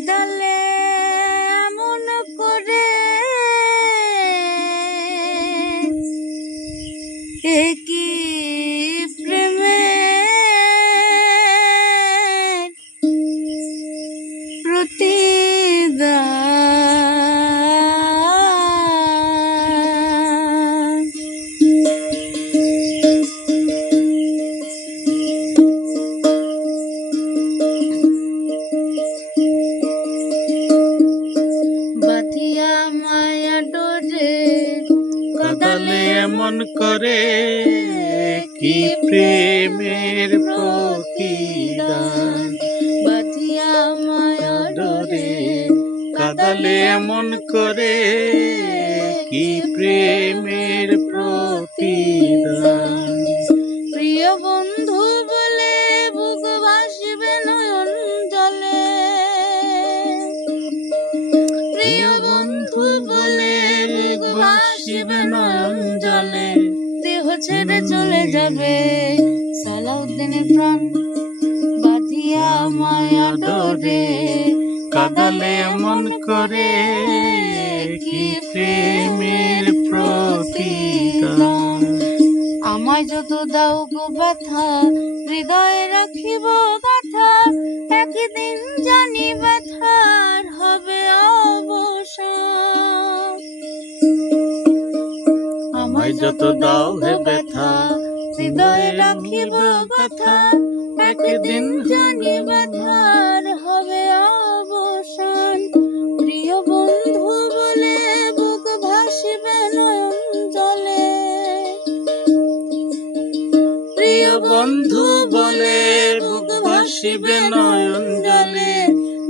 কাঁদালে এমন করে কি প্রেমের প্রতিদান। বাঁধিয়া মায়া ডোরে কাঁদালে এমন করে কি প্রেমের প্রতিদান। বাঁধিয়া মায়া ডোরে কাঁদালে এমন করে কি প্রেমের প্রতিদান। প্রিয় বন্ধু বলে বুক ভাসিবে নয়ন জলে। প্রিয় বন্ধু বলে বুক ভাসিবে নয়ন জলে। দেহ ছেড়ে চলে যাবে সালাউদ্দিনের প্রাণ। বাঁধিয়া মায়া ডোরে কাঁদালে এমন করে কি প্রেমের প্রতিদান। আমায় যত দাও গো ব্যথা হৃদয়ে রাখিব গাথা। একদিন জানি ব্যথার হবে অবসান। আমায় যত দাও হে ব্যথা হৃদয়ে রাখিব গাথা। একদিন জানি ব্যথার হবে অবসান। প্রিয় বন্ধু বলে বুক ভাসিবে নয়ন জলে। প্রিয় বন্ধু বলে বুক ভাসিবে নয়ন জলে।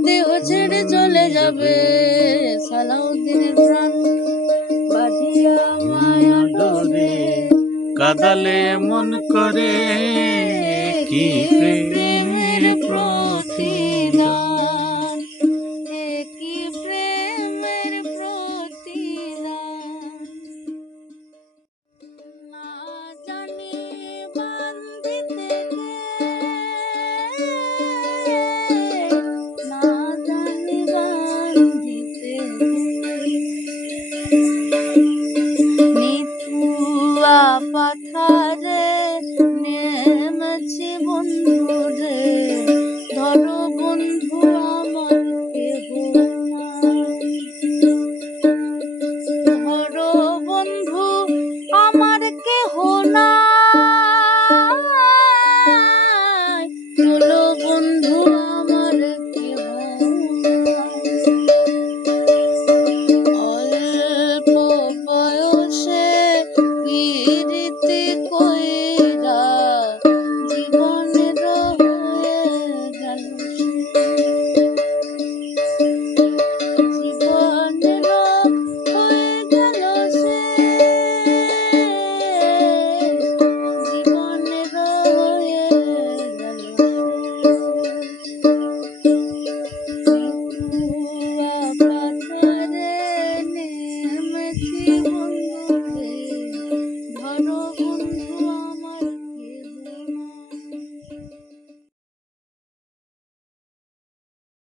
দেহ ছেড়ে চলে যাবে সালাউদ্দিনের প্রাণ। বাঁধিয়া মায়া ডোরে কাঁদালে এমন করে কি প্রেমের প্রতিদান।